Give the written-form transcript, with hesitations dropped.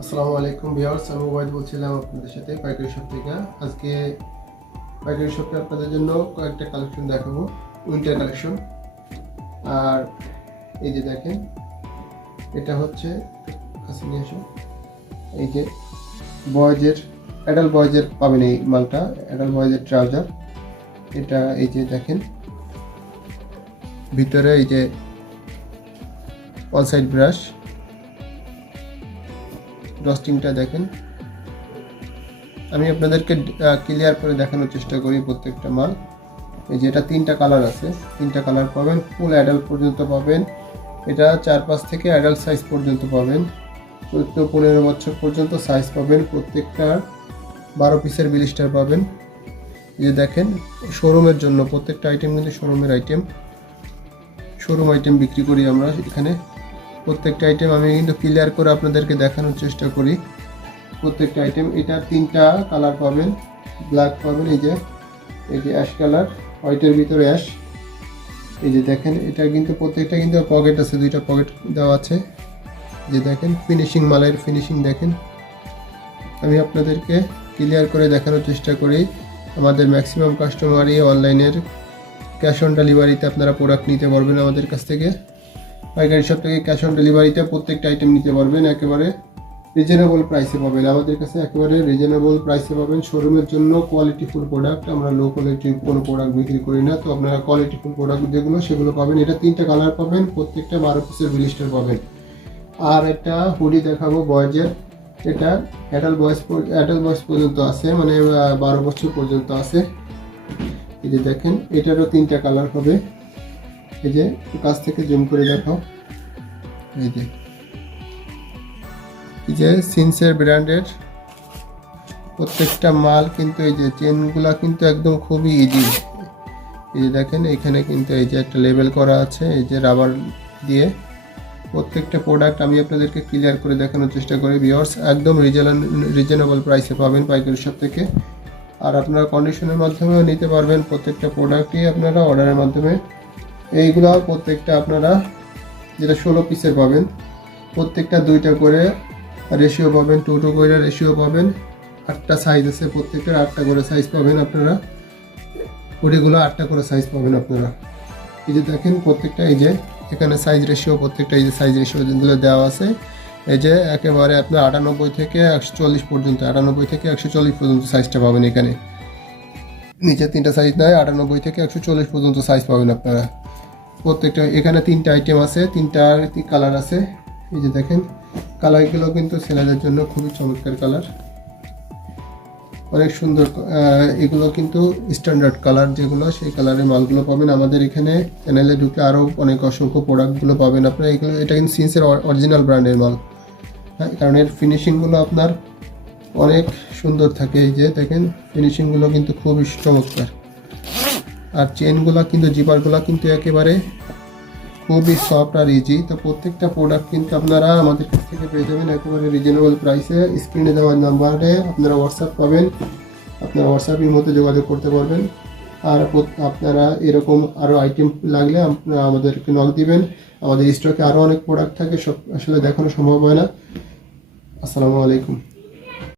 আসসালামু আলাইকুম ভিউয়ার্স, আমি ওবাইদ বলছিলাম আপনাদের সাথে পাইকারি শপ থেকে। আজকে পাইকারি শপে আপনাদের জন্য কয়েকটা কালেকশন দেখাবো, উইন্টার কালেকশন। আর এই যে দেখেন, এটা হচ্ছে কাছে নিয়ে আসো। এই যে বয়েজের, অ্যাডাল্ট বয়েজের পাবেন এই মালটা, অ্যাডাল্ট বয়েজের ট্রাউজার। এটা এই যে দেখেন, ভিতরে এই যে অল সাইড ব্রাশ, ডস্টিংটা দেখেন। আমি আপনাদেরকে ক্লিয়ার করে দেখানোর চেষ্টা করি প্রত্যেকটা মাল। এই যে এটা তিনটা কালার আছে, তিনটা কালার পাবেন, ফুল অ্যাডাল্ট পর্যন্ত পাবেন। এটা 4-5 থেকে অ্যাডাল্ট সাইজ পর্যন্ত পাবেন, 14-15 বছর পর্যন্ত সাইজ পাবেন। প্রত্যেকটার 12 পিসের বিলিস্টার পাবেন। এই যে দেখেন, শোরুমের জন্য প্রত্যেকটা আইটেম কিন্তু শোরুমের আইটেম, শোরুম আইটেম বিক্রি করি আমরা এখানে। প্রত্যেকটা আইটেম আমি কিন্তু ক্লিয়ার করে আপনাদেরকে দেখানোর চেষ্টা করি। প্রত্যেকটা আইটেম, এটা তিনটা কালার পাবেন, ব্ল্যাক পাবেন, এই যে অ্যাশ কালার, হোয়াইটের ভিতরে অ্যাশ। এই যে দেখেন, এটা কিন্তু প্রত্যেকটা কিন্তু পকেট আছে, দুইটা পকেট দেওয়া আছে। যে দেখেন ফিনিশিং, মালের ফিনিশিং দেখেন। আমি আপনাদেরকে ক্লিয়ার করে দেখানোর চেষ্টা করি। আমাদের ম্যাক্সিমাম কাস্টমারই অনলাইনের ক্যাশ অন ডেলিভারিতে আপনারা প্রোডাক্ট নিতে পারবেন আমাদের কাছ থেকে। পাইকারি শপ থেকে ক্যাশ অন ডেলিভারিতে প্রত্যেকটা আইটেম নিতে পারবেন, একেবারে রিজনেবল প্রাইসে পাবেন আমাদের কাছে, একেবারে রিজনেবল প্রাইসে পাবেন। শোরুমের জন্য কোয়ালিটিফুল প্রোডাক্ট, আমরা লো কোয়ালিটির কোনো প্রোডাক্ট বিক্রি করি না। তো আপনারা কোয়ালিটিফুল প্রোডাক্ট যেগুলো সেগুলো পাবেন। এটা তিনটা কালার পাবেন, প্রত্যেকটা 12 পিসের বিলিস্টার পাবেন। আর একটা হুডি দেখাবো বয়েজের, এটা অ্যাডাল্ট বয়েজ পর্যন্ত আছে, মানে 12 বছর পর্যন্ত আছে। এই যে দেখেন, এটারও তিনটা কালার হবে। এই যে কাছ থেকে জুম করে দেখাও। এই যে সিনসের ব্র্যান্ডের প্রত্যেকটা মাল কিন্তু, এই যে চেনগুলা কিন্তু একদম খুবই ইজি। এই যে দেখেন, এখানে কিন্তু এই যে একটা লেবেল করা আছে, এই যে রাবার দিয়ে। প্রত্যেকটা প্রোডাক্ট আমি আপনাদেরকে ক্লিয়ার করে দেখানোর চেষ্টা করি ভিউয়ার্স। একদম রিজনেবল প্রাইসে পাবেন পাইকারি শপ থেকে। আর আপনারা কন্ডিশনের মাধ্যমেও নিতে পারবেন, প্রত্যেকটা প্রোডাক্টই আপনারা অর্ডারের মাধ্যমে। এইগুলো প্রত্যেকটা আপনারা যেটা 16 পিসের পাবেন, প্রত্যেকটা 2টা করে রেশিও পাবেন, 2 করে রেশিও পাবেন। 8টা সাইজ আছে, প্রত্যেকটার 8টা করে সাইজ পাবেন আপনারা। ওটিগুলো 8টা করে সাইজ পাবেন আপনারা। এই যে দেখেন প্রত্যেকটা, এই যে এখানে সাইজ রেশিও, প্রত্যেকটা এই যে সাইজ রেশিও যেগুলো দেওয়া আছে। এই যে একেবারে আপনার 98 থেকে 140 পর্যন্ত, 98 থেকে 140 পর্যন্ত সাইজটা পাবেন এখানে। নিচে 3টা সাইজ নয়, 98 থেকে 140 পর্যন্ত সাইজ পাবেন আপনারা। প্রত্যেকটা এখানে 3টা আইটেম আছে, 3টার কালার আছে। এই যে দেখেন, কালারগুলো কিন্তু ছেলেদের জন্য খুবই চমৎকার কালার, অনেক সুন্দর। এগুলো কিন্তু স্ট্যান্ডার্ড কালার যেগুলো, সেই কালারের মালগুলো পাবেন আমাদের এখানে। চ্যানেলে ঢুকে আরও অনেক অসংখ্য প্রোডাক্টগুলো পাবেন আপনারা। এগুলো, এটা কিন্তু সিন্সের অরিজিনাল ব্র্যান্ডের মাল, হ্যাঁ, কারণ এর ফিনিশিংগুলো আপনার অনেক সুন্দর থাকে। এই যে দেখেন, ফিনিশিংগুলো কিন্তু খুবই চমৎকার। আর চেনগুলো কিন্তু, জিপারগুলো কিন্তু একেবারে খুবই সফট আর ইজি। তো প্রত্যেকটা প্রোডাক্ট কিন্তু আপনারা আমাদের কাছ থেকে পেয়ে যাবেন একেবারে রিজনেবল প্রাইসে। স্ক্রিনে দেওয়ার নাম্বারে আপনারা হোয়াটসঅ্যাপ পাবেন, আপনারা হোয়াটসঅ্যাপের মধ্যে যোগাযোগ করতে পারবেন। আর আপনারা এরকম আরও আইটেম লাগলে আপনারা আমাদেরকে নক দিবেন। আমাদের স্টকে আরও অনেক প্রোডাক্ট থাকে, সব আসলে দেখানো সম্ভব হয় না। আসসালামু আলাইকুম।